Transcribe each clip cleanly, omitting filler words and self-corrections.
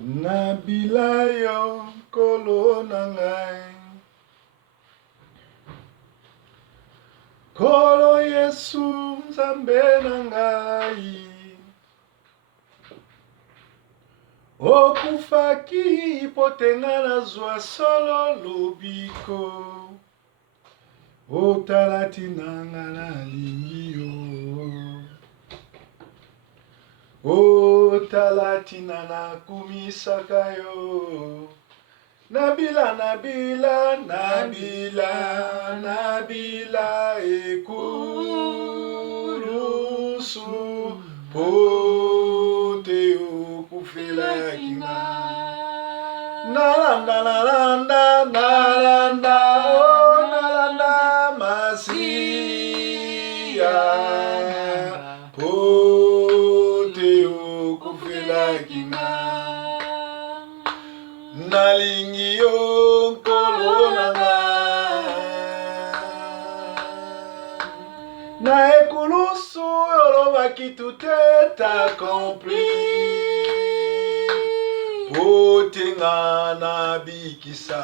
Nabilayo kolo nangai, kolo Yesu Nzambe nangai, okufaki potenga nazwa solo lobiko, otalati nanga nalingi yo, otalati nana kumisaka yo. Nabila, Nabila, Nabila, Nabila, ekurusu, pote okufela kinga. Nalanda, nalanda, nalanda, oh nalanda, masia, pote okufela kinga. Nalingi yo nkolo nanga, na ekulusu olobaki tout est accompli, potenga na bikisa.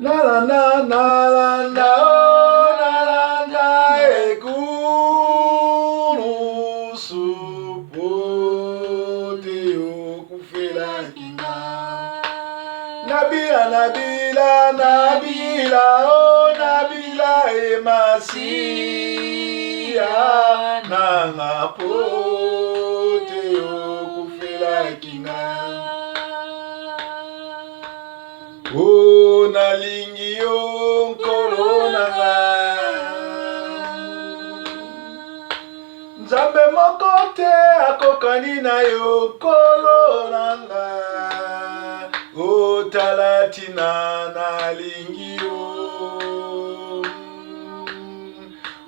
Nalanda, nalanda, oh nalanda, ekulusu, pote okufela kinga. Nabila, Nabila, Nabila, oh Nabila, emasia, nanga pote okufela kinga. Oh nalingi yo nkolo nanga, Nzambe moko te akokani na yo nkolo nanga, otalatina nalingi yo,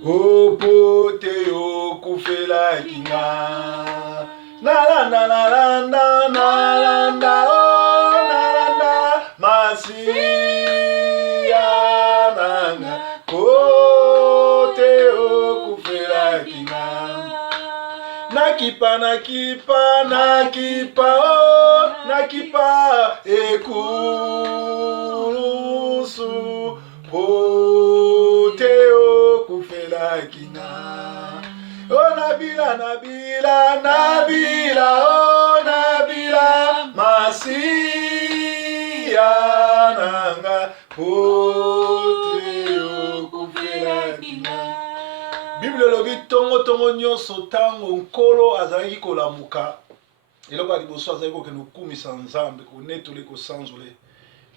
opote okufela kinga. Nalanda, nalanda, nalanda, oh nalanda, masia nanga, pote okufela kinga. Nakipa, nakipa, nakipa, oh nakipa, ekulusu, pote okufela kinga. Oh Nabila, Nabila, Nabila, oh Nabila, masia nanga, pote okufela kinga. Bible lobi tongo tongo nyonso tango nkolo azalaki kolamuka, eloko ya liboso azalaki kokende kokumisa Nzambe, konetole, kosanzole.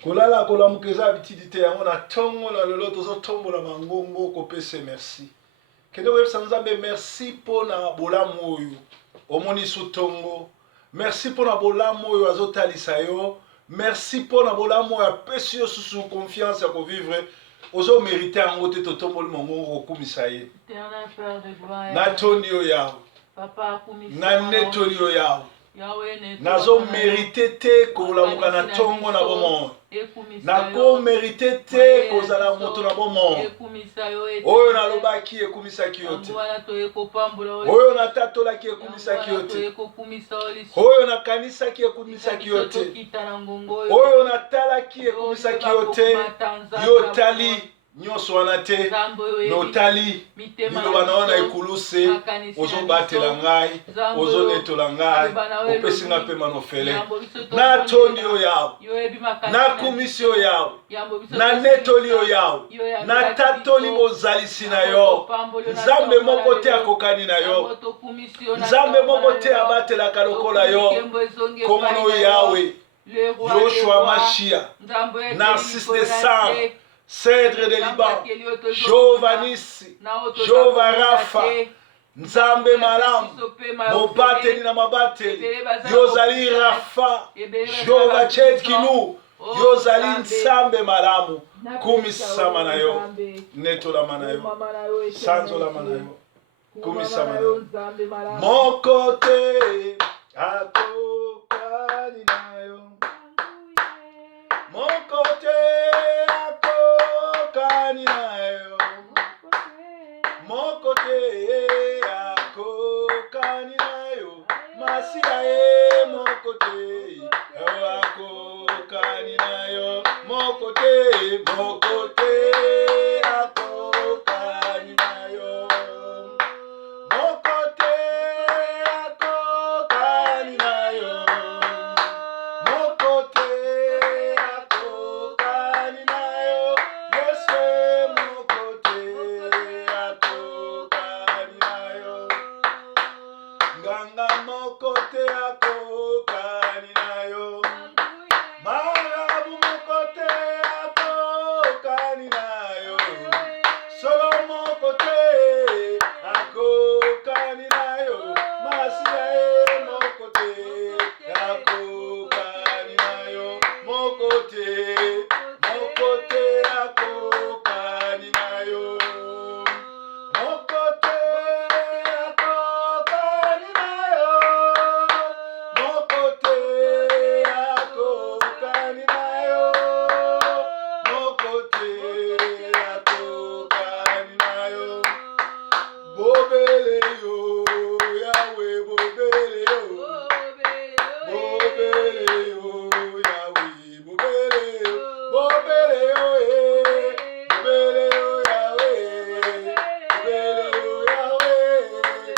Kolala kolamuka eza bitidi te, yango na tongo na lelo tozotombola mangongo kopesa merci. Kende koyebisa Nzambe merci mpona bolamu oyo omonisi tongo, merci mpona bolamu oyo azotalisa yo, merci mpona bolamu oyo apesi yo susu confiance ya kovivre. Ozo mérité yango te totomboli mongongo kokumisa ye. Natondi yo yawe, na netoli yo yawe, nazo mérité te kolamuka na tongo na bomoi, nako mérité te kozala moto na bomoi. Oyo nalobaki ekumisaki yo te, oyo natatolaki ekumisaki yo te, oyo nakanisaki ekumisaki yo te, oyo natalaki ekumisaki yo te. Yo tali nyonso wana te, notali liloba na wana ekuluse, ozobatela ngai, ozonetola ngai, opesi nga mpe manofele. Natondi yo yawe, nakumisi yo yawe, nanetoli yo yawe, natatoli bozalisi na yo. Nzambe moko te akokani na yo, Nzambe moko te abatelaka lokola yo. Komono yawe, Yoshua Mashia, Narcisse de Sang, Cèdre de Liban, Jehova Nisi, Jehova Rafa, Nzambe malamu, mobateli na mabateli, yozali Rafa, Jehova Tchedkinu, yozali Nzambe malamu, kumisama na yo, netolama na yo, sanzolama na yo, kumisama na yo. Moko te akokani na yo, moko te akokani na yo, moko te akokani na yo, masia e moko mokote akokani nayo mokote mokote akokani nayo mokote akokani nayo mokote akokani nayo Yesu mokote akokani nayo nganga mokote akokani nayo marabu mokote akokani nayo solo mokote akokani nayo masia mokote akokani nayo mokote mokote akokani nayo mokote akokani nayo mokote akokani nayo mokote akokani nayo bobele yo yawe bobele yo bobele yo yawe bobele yo bobele yo bobele yo yawe bobele yo yawe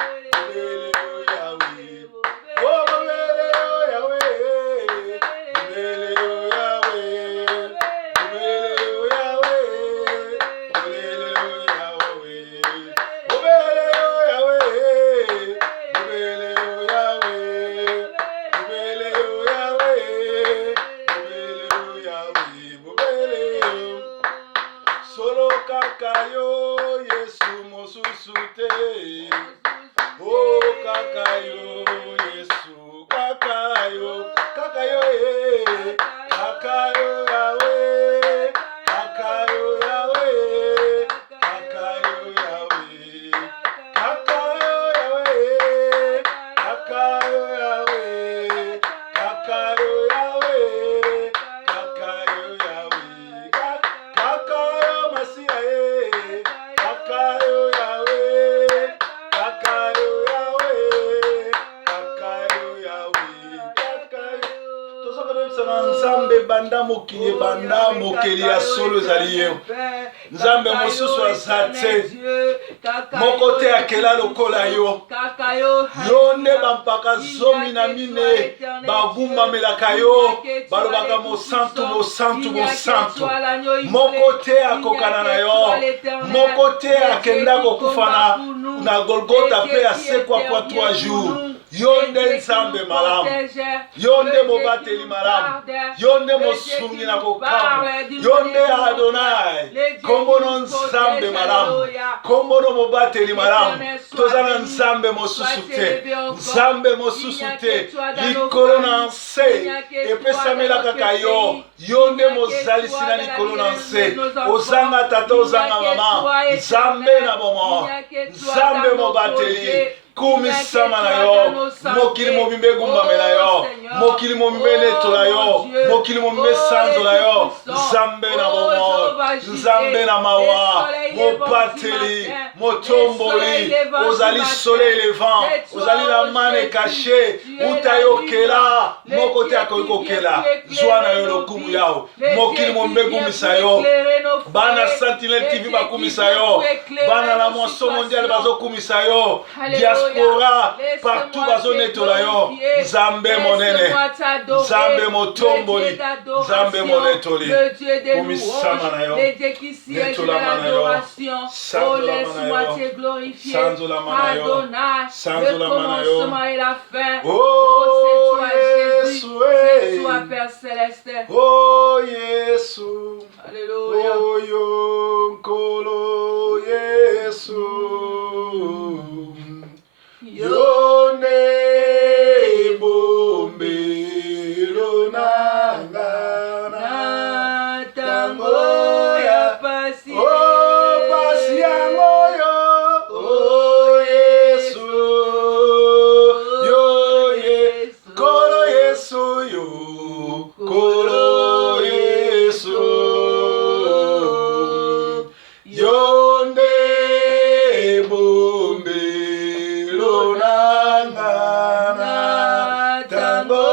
bobele yo yawe bobele yo yawe bobele yo yawe bobele yo yawe bobele yo yawe bobele yo yawe bobele yo yawe bobele yo yawe bobele yo yawe bobele yo solo kaka yo Yesu mosusu te oh kaka yo Yesu kaka yo kaka yo yawe kaka yo yawe kaka yo yawe kaka yo yawe kaka yo yawe kaka yo yawe kaka yo yawe kaka yo masia kaka yo yawe kaka yo yawe kaka yo yawe kaka yo tozokana nzambe banda mokili banda mokeli ya solo ezali ye nzambe mosusu aza te moko te akela lokola yo yo nde bampaka zomi na mine bagumbamelaka yo balobaka mosantu mosantu mosantu moko te akokana na yo moko te akenda kokufana na Golgota mpe asekwa kwa 3 jours yo nde nzambe malamu yo nde mobateli malamu yo nde mosungi na kokamba yo nde Adonai kombono nzambe malamu kombono mobateli malamu toza na nzambe mosusu te nzambe mosusu te likolo na nse epesamela kaka yo yo nde mozalisi na likolo na nse ozanga tata ozanga mama nzambe na bomo nzambe mobateli kumisama na yo mokili mobimbe gumbamela yo mokili mobimbe netola yo mokili mobimbe sanzola yo nzambe na bomo nzambe na mawa mopateli motomboli ozali soleil levant ozali na mane kashe utayokela moko te akoki kokela zwa na yo lokumu yao mokili mobimbe gumisa yo bana Sentinelle TV bakumisa yo bana la moisson mondiale bazokumisa yo diaspora partout bazonetola yo nzambe monene nzambe motomboli nzambe monetoli kumisama na yo netolama na yo sanzolama na yo sanzolama na yo sanzolama na yo oh Yesu oh Yesu oh yo nkolo Yesu yone bombelo nanga na tango ya pasi oh pasi yango yo oh Yesu yo Yesu kolo Yesu yo kolo Yesu yonde bombelo nanga na tango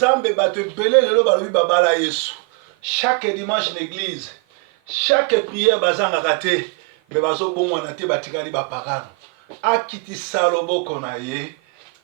nzambe bato ebele lelo balobi babala Yesu. Chaque dimanche l'église, chaque prière bazangaka te, mais bazobongwana te batikali bapagano. Akitisa loboko na ye,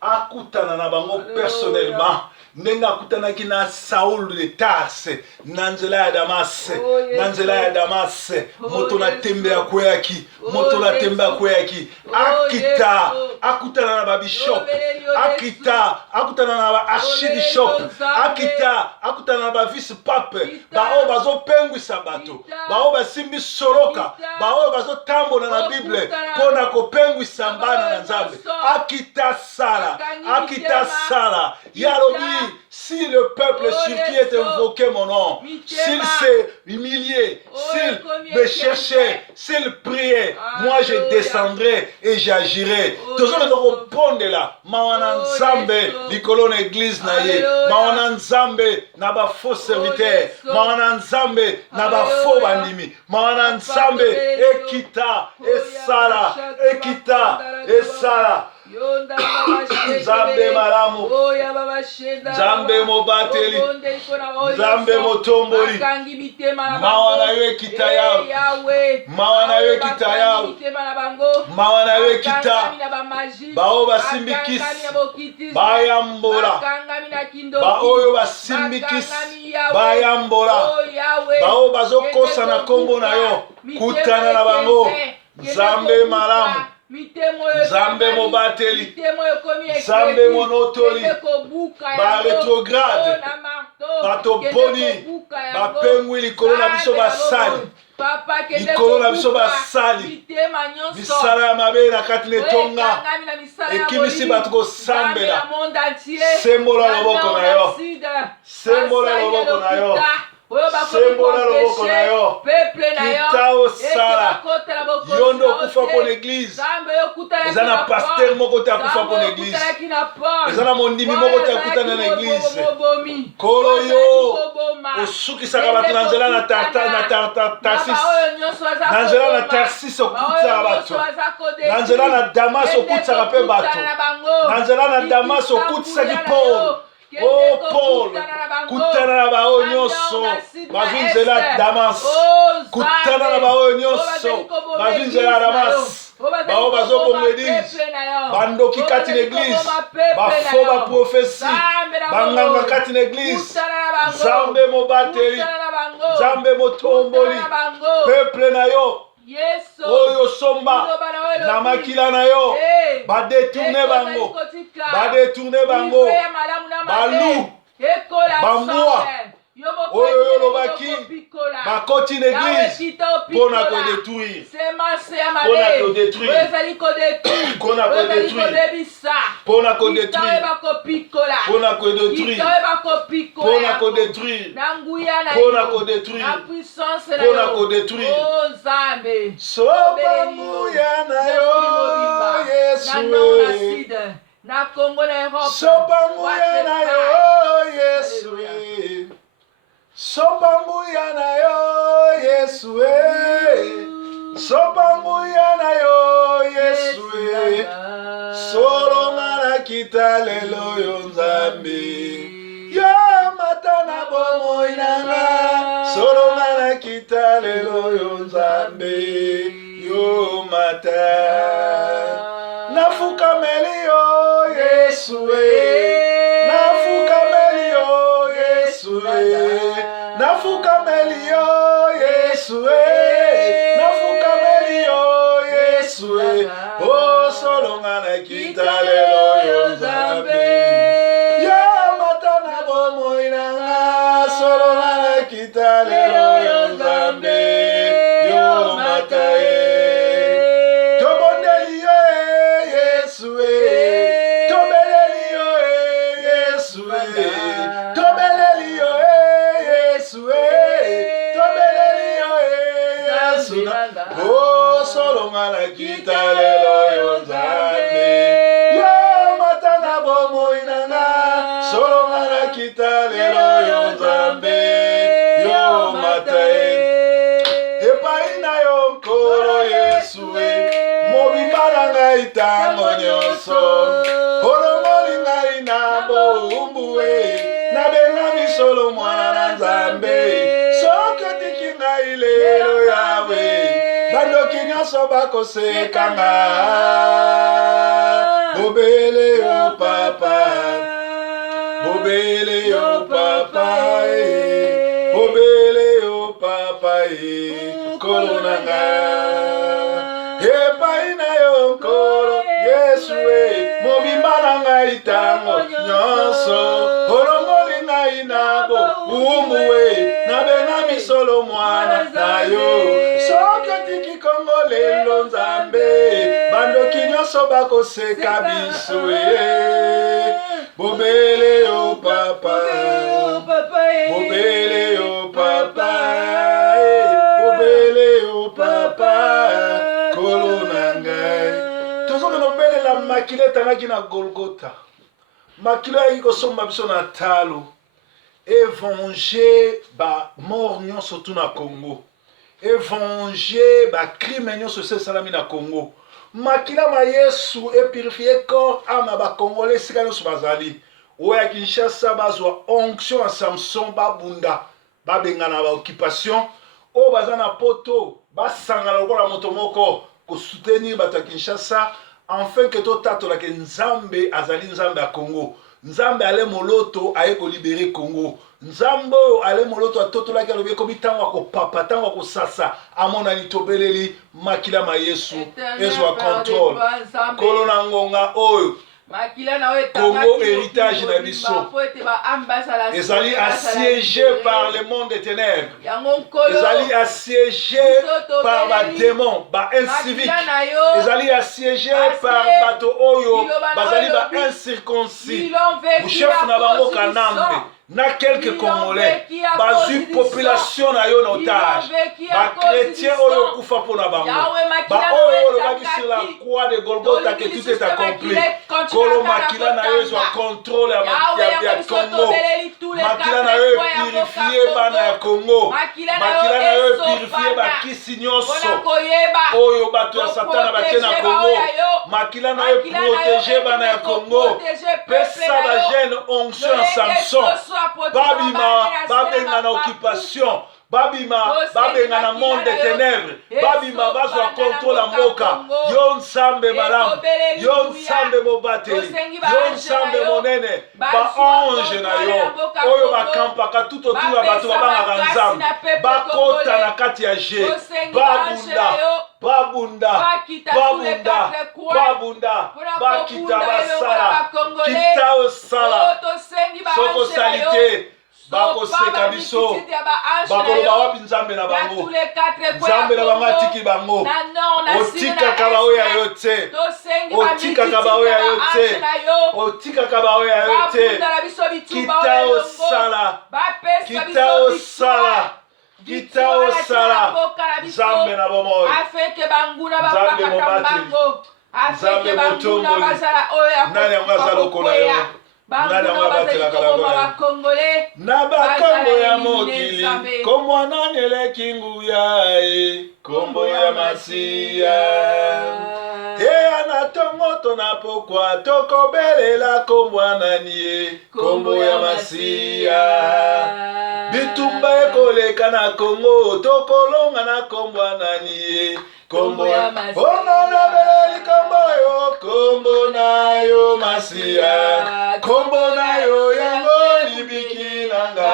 akutana na bango personnellement. Nenga kutanaki na Saul de Tarse, nanzela ya Damas, nanzela ya Damas, moto na tembe ya kweyaki, moto na tembe ya kweyaki, akita, akutana na ba bishop, akita, akutana na ba archbishop, akita, akutana na ba vice pape, ba o bazo pengwisa bato, ba o basimbi soroka, ba o bazo tambola na Bible, pona ko pengwisa mbana na Nzambe, akita sala, yalobi. Si le peuple sur qui est invoqué mon nom, s'il s'est humilié, s'il me cherchait, s'il priait, moi je descendrai et j'agirai. Toujours nous répondre là. Mawana Nzambe, l'icône église naye. Mawana Nzambe, naba faux serviteur. Mawana Nzambe, naba faux bandimi. Mawana Nzambe, ekita, esala, ekita, esala. Nzambe malamu, Nzambe mobateli, Nzambe motomboli, mawana yo ekita yawe, mawana yo ekita yawe, mawana yo ekita, bao basimbikisi, bayambola, baoyo basimbikisi, bayambola, bao bazokosa na kombo na yo, kutana na bango, Nzambe malamu, Nzambe mobateli, Nzambe monotoli, ba retrograde, bato boni, ba pengwi likolo na biso basali, likolo na biso basali, misala ya mabe na kati letonga, ekimisi bato kosambela, sembola loboko na yo, sembola loboko na yo, sembola loboko na yo, kita osala, yondo kufa pon église, eza na pasteur moko te akufa pon église, eza na mondimi moko te akutana na église, kolo yo osukisaka bato na nzela na Tarsis, na nzela na Tarsis okutisaka bato, na nzela na Damas okutisaka mpe bato, na nzela na Damas okutisaki Paul. Oh Paul, kutana na bao nyonso, bazwi nzela Damas, kutana na bao nyonso, bazwi nzela Damas, bao bazobonga église, bandoki kati na église, bafo ba prophétie, banganga kati na église, Nzambe mobateli, Nzambe motomboli, peuple na yo, oyo somba na makila na yo, badetourne bango, badetourne bango, balu, bambua, oyo yo lobaki, bakoti l'église, pona ko détruire, pona ko détruire, pona ko détruire, pona ko détruire, pona ko détruire, pona ko détruire, pona ko détruire, pona ko détruire. Sopa nguya na yo Yesu, na Congo na Europe, sopa nguya na yo Yesu, sopa nguya na yo Yesu, sopa nguya na yo Yesu, solonga na kita lelo yo Nzambe, yo matana bomoi nanga, solonga na kita lelo yo Nzambe, yo mata nafukameli yo Yesu, nafukameli yo Yesu, nafukameli yo Yesu, nafukameli yo Yesu, oh solonga na kita lelo yo Nzambe, yo matana bomoi nanga, solonga na kita lelo yo Nzambe, yo mata oh solonga na kita lelo yo Nzambe, yo matana bomoi nanga, solonga na kita lelo yo Nzambe, yo bandoki nyonso bakosekanga bobele yo papa bobele yo papa bobele yo papa nkolo nanga epai na yo nkolo Yesu mobimba na ngai tango nyonso olongoli ngai nabo umu nabenga misolo mwana na yo soki otiki kongo lelo nzambe bandoki nyonso bakoseka biso bobele yo papa bobele yo papa bobele yo papa kolo na ngai tozokende obelela makila etangaki na Golgota makila yaki kosomba biso na talo évanger ba mort nyonso tu na Congo évanger ba crime nyonso esalami na Congo makila ma Yesu epurifie corps ama ba Congolais sika nyonso bazali oyo ya Kinshasa bazwa onction ya Samson babunda babengana ba occupation oyo baza na poto basangana lokola moto moko kosoutenir bato ya Kinshasa enfin que totatolaka nzambe azali nzambe ya Congo nzambe ale moloto aye kolibere Congo nzambe ale moloto atotolaki alobi ekomi ntango akopapa ntango akosasa amonani tobeleli makila ma Yesu ezwa contrôle kolo na ngonga oyo Congo héritage na biso ezali assiégé par le monde des ténèbres ezali assiégé par ba démons ba inciviques ezali assiégé par bato oyo bazali ba incirconcis chef na bango kanambe na quelques Congolais bazui population na yo na otage ba chrétien oyo kufa pona bango ba oyo olobaki sur la croix de Golgotha que tout est accompli kolo makila na yo ezwa contrôle ya Congo makila na yo purifie bana ya Congo makila na yo purifie bakisi nyonso oyo bato ya satana batie na Congo makila na yo protege bana ya Congo pesa ba jeune onction ya Samson babima babenga na occupation babima babenga na monde des ténèbres babima bazwa contrôle ya mboka yo nsambe malamu yo nsambe mobateli yo nsambe monene ba ange na yo oyo bakampaka tout autour ya bato babangaka nzambe bakota na kati ya je babunda bakita basala kita osala soko salite bakoseka biso bakoloba wapi nzambe na bango nzambe na bango atiki bango otikaka baoyo ya yo te otikaka baoyo ya yo te otikaka baoyo ya yo te kita osala kita osala kita osala nzambe na bomoi nzambe mobateli nzambe motomboli nani yango aza lokola yo nani yango abatelaka na bakombo ya mokili kombo nani eleki nguya kombo ya masiya na tongo tona pokwa tokobelela kombo nani kombo ya masiya bitumba ekoleka na Kongo tokolonga na kombo nani kombo ya masiya ona beleli kombo na yo masiya kombo na yo yango libiki nanga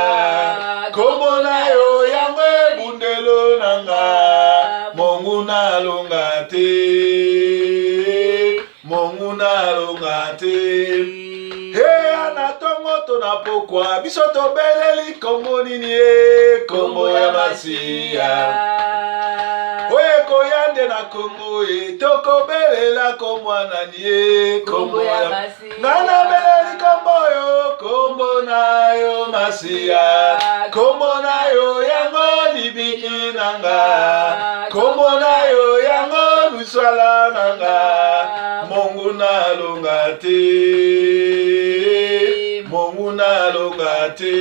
kombo na yo yango ebundelo nanga mongu na longa te ana tongo tona pokwa biso tobeleli kombo nini kombo ya masiya oye koyande na Kongo tokobelela kombo nani kombo ya masiya ngana beleli kombo na yo masiya kombo na yo yango libiki nanga kombo na yo yango lusala nanga mongu na longa te mongu na longa te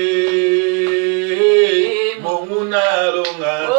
mongu na longa te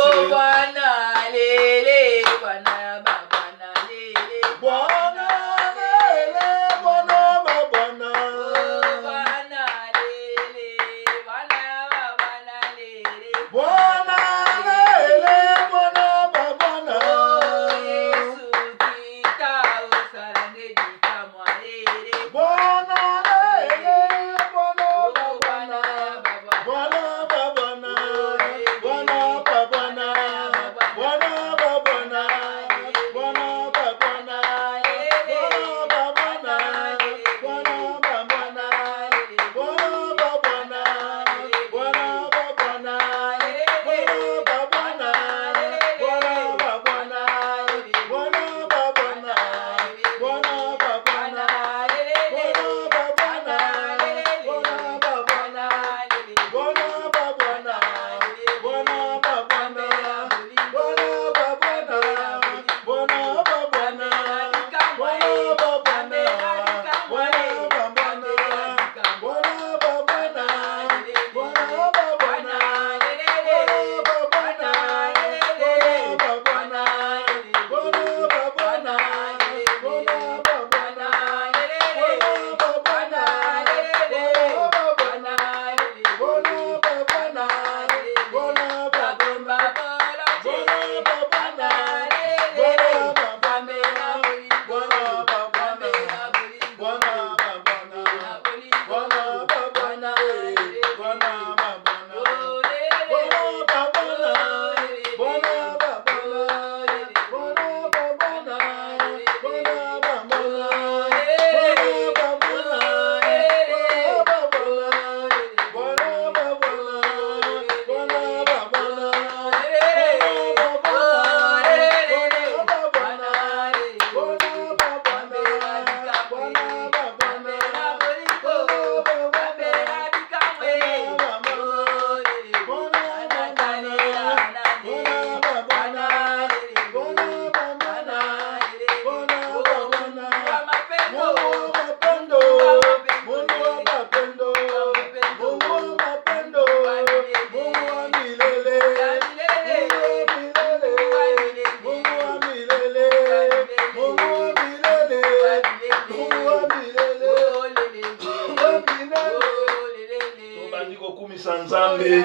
koyebisa nzambe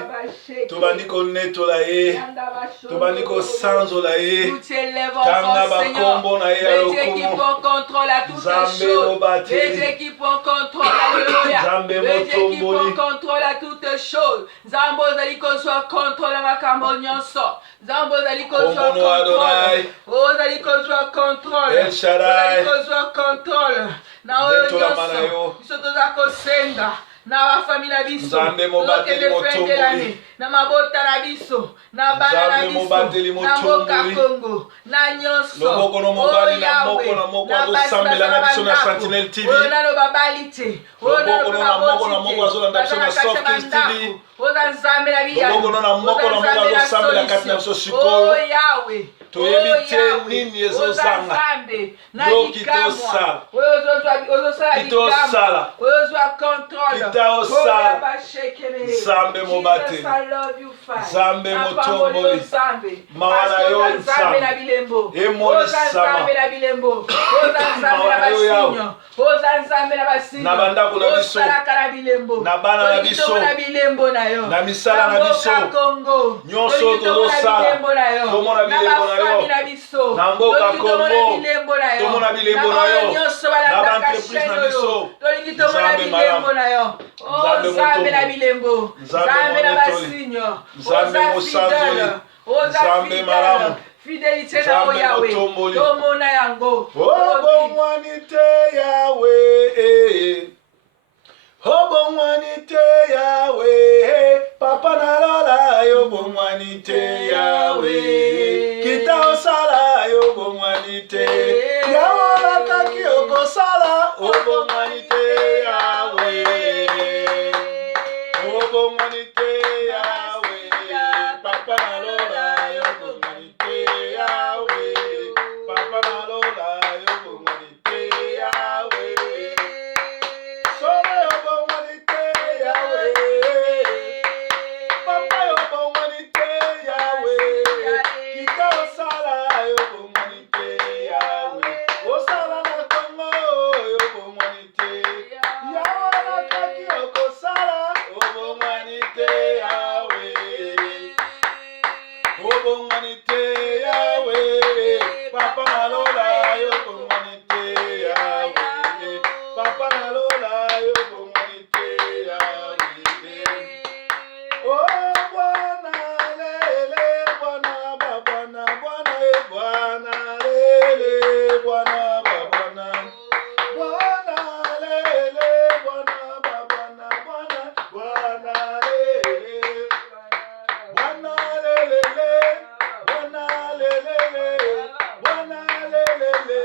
tobandi konetola ye tobandi kosanzola ye tanga bakombo na ye ya lokumu nzambe lobateli nzambe motomboli Nzambe ozali kozwa contrôle makambo nyonso. Nzambe ozali kozwa Kombono Adonai. contrôle. Ozali kozwa contrôle. El Shaddai. Ozali kozwa contrôle. Na oyo Netola mana yo. nyonso. Biso toza kosenga. Na bafami na biso. Nzambe mobateli motomboli. Na mabota na biso. Na bana na Nzambe biso. mobateli Na mboka motomboli. Kongo. Na nyonso. Loboko no mobali Oh, na Yahweh. moko na moko Na azosambela na biso na basi Sentinel TV. oyo nano babali te. Oyo nano Loboko no na moko na moko azolanda biso na bazala Soft kati ya Kids TV. bandako. Oza nzambe na biyano. Loboko no na moko na moko azosambela kati na biso sikoyo. Oh, Yahweh. Toyebi Oh, te Yahweh. nini ezozanga. Oza nzambe na Yo likamwa. kitosala. Oyo ozosala Kitosala. likamwa. Oyo ozwa contrôle. Kitosala. Oyo abashekele. Nzambe mobateli. Jesus, I love you, Father. Nzambe Na motomboli. pamboli nzambe. Mawana Parce que yo oza nzambe nzambe. na bilembo. Emoli Oza sama. nzambe na bilembo. Oza nzambe na Mawana yo yawo. basinyo. Oza nzambe na basinyo. Na bandako na biso. Osalaka na bilembo. Na bana na Tolingi biso. tomona bilembo na yo. Na misala na biso. Na mboka Kongo. Nyonso Tolingi tomona tozosala. bilembo na yo. Tomona bilembo na yo. bafami na biso. Na mboka Tolingi tomona Kongo. bilembo na yo. Tomona bilembo na yo. nyonso Na balataka baentreprise chaîne na oyo. biso. Tolingi tomona Nzambe bilembo malamu. na yo. Oh, Nzambe nzambe na motombo. bilembo. Nzambe Nzambe na monetoli. basinyo. Nzambe Oza mosanzoli. fidèle. Oza Nzambe fidèle. malamu. Fidélité na Nzambe o Yahweh. motomboli. Tomona yango. Obongwani te Yahweh. Obongwani te Yahweh. Papa nalola yo bongwani te Yahweh. Kita osala yo bongwani te. Yawola kaki okosala obongwani te Yahweh. Obongwani te Yahweh. Papa nalola yo bongwani te Yahweh. Papa nalola yo bongwani te Yahweh. Sole yo bongwani te Yahweh. Papa yo bongwani te Yahweh. Kita osala yo bongwani te Yahweh. Osala na Kongo yo bongwani te. Yawana kaki okosala obongwani te Yahweh. Obongwani te Yahweh. Papa nalola yo bongwani te Yahweh. Papa nalola yo bongwani te Yahweh. Oh Bwana lele Bwana babana Bwana Bwana lele Bwana babana Bwana lele Bwana babana Bwana lele Bwana lele Bwana lele Bwana lele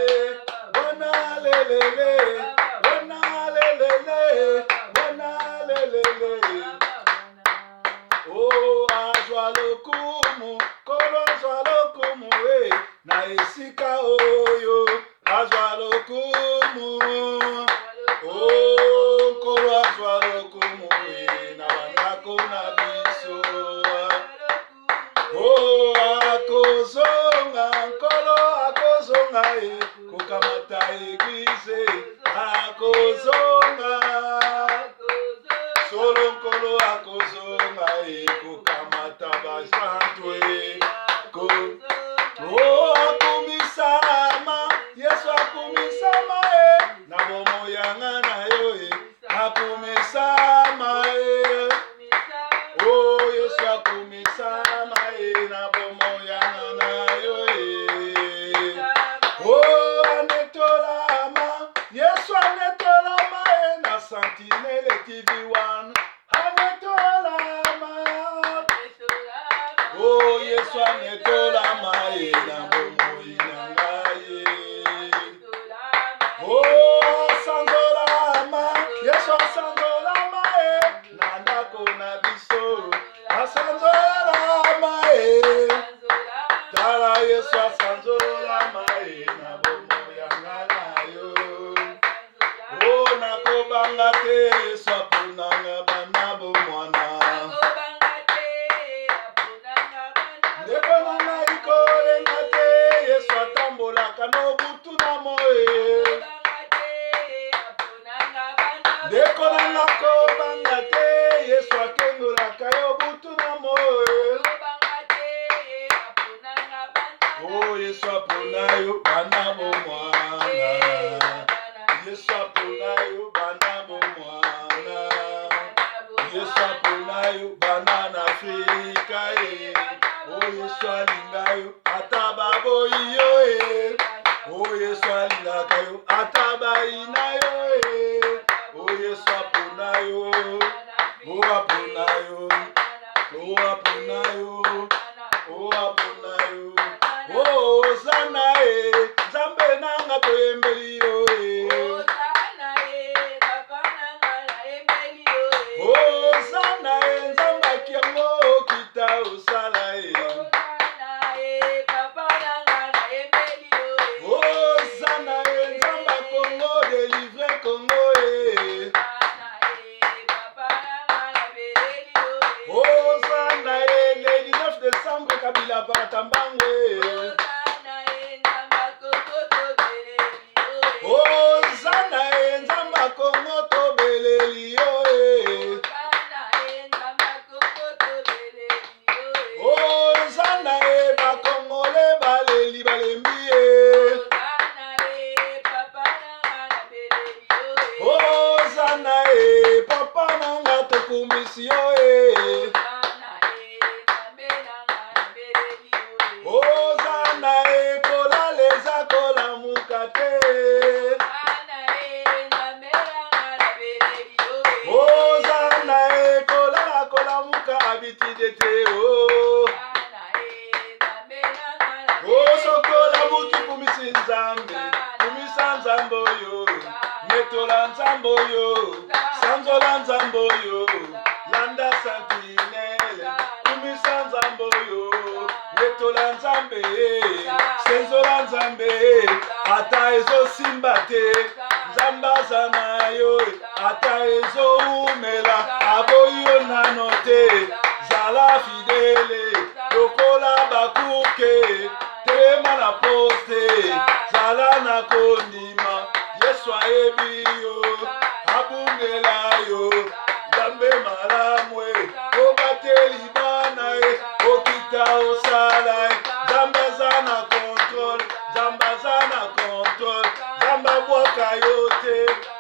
Bwana lele Bwana lele Bwana lele. Oh, azwa lokumu, kolo azwa lokumu, na esika oyo, azwa lokumu. Oh, kolo azwa lokumu, na bandako na biso. Oh, akozonga, kolo akozonga, kukamata eglise, akozonga. Solo nkolo akozonga kukamata bajantwe Oh akumisama Yesu akumisama na bomo yanga na yo akumisama Oh Yesu akumisama na bomo yanga na yo Oh anetolama Yesu anetolama na Sentinel TV1 anetolama Oh Yesu anetolama na bomoi na ngai Oh asandolama Yesu asandolama na ndako na biso asandolama Tala Yesu asandolama na bomoi ya ngai Oh nakobanga te Yesu apunanga bana bomwana Ndeko nanga ikolenga te Yesu atambolaka nobutu na moe Ndeko nanga kobanga te Yesu akengolaka apona yo bana bomwana. Yesu apona yo bana bomwana. Yesu apona yo bana na Afrika ye. Oh Yesu alinga yo ataba yo ye. Oh Yesu alinga yo ataba ina yo ye. Oh Yesu apona yo. Oh apona yo. Oh apona yo. Oh apona yo. Oh sana e. Zambe nanga toyembeli yo e. Oh sana e. Zamba kiango kita usala e. Oh sana e. Zamba Congo délivre Congo e. Oh sana e. Le 19 décembre Kabila Paratambango e. Oh sana e. Nzamba Congo tobeleli yo e. Oh sana e. Bakongole baleli balembi e. Oh sana e. Papa nanga tokumisi yo e. Oh sana e. Kola leza kola mukate. Oh sana e. Kola kola muka abitidete oh. Oh sokola muki kumisi nzambe. Kumisa nzambo yo. Metola nzambo yo. Sanzola nzambo yo. Landa sentinelle. Kumisa nzambo yo. Metola nzambe. Senzola nzambe. Ata ezo simbate. Nzamba sana yo. Ata ezo umela. Aboyo nanote. Zala fidele. Lokola bakuke. Tema na poste. Zala na kondima. Yesu ayebi yo. Abungela yo. Zambe malamwe. Obateli bana e. Okita osala e. Zamba zana control. Zamba zana control. Zamba bwaka yote.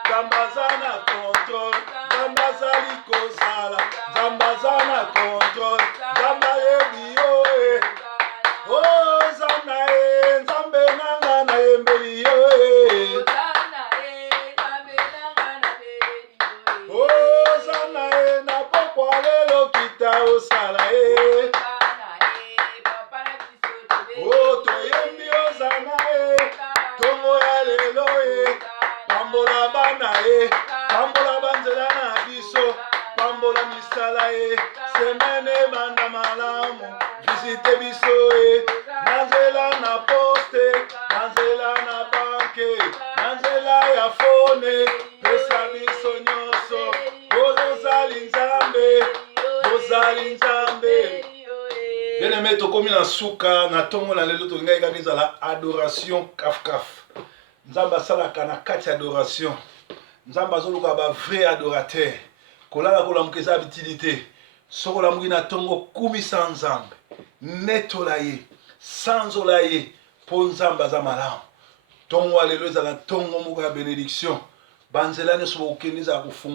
Zamba zana control. Zamba zali kosala. Zamba zana control. Zamba yebi yo e. Oh zana e. Nzambe nanga na yembeli yo e. Oh zana e. Na pokwa lelo kita osala e. Oh toyembi o zana e. Tongo ya lelo e. Pambola bana e. Pambola banzela na biso. Pambola misala e. Semene banda malamu. Visite biso e. Nanzela na poste. Nanzela na banke. Nanzela ya fone. Pesa biso nyoso. Ozali nzambe. Ozali nzambe. Bien aimé, tokomi na suka na tongo na lelo tolinga eka la adoration kaf. Nzamba salaka na kati adoration. Nzamba zoluka ba vrai adorateur. Kolala kolamukeza bitilité. Sokola mugi na tongo kumisa nzambe. Netola ye, sanzola ye, po nzamba za malamu. Tongo alelo ezala tongo muka benediction. Banzela nyonso bokende za kufunga.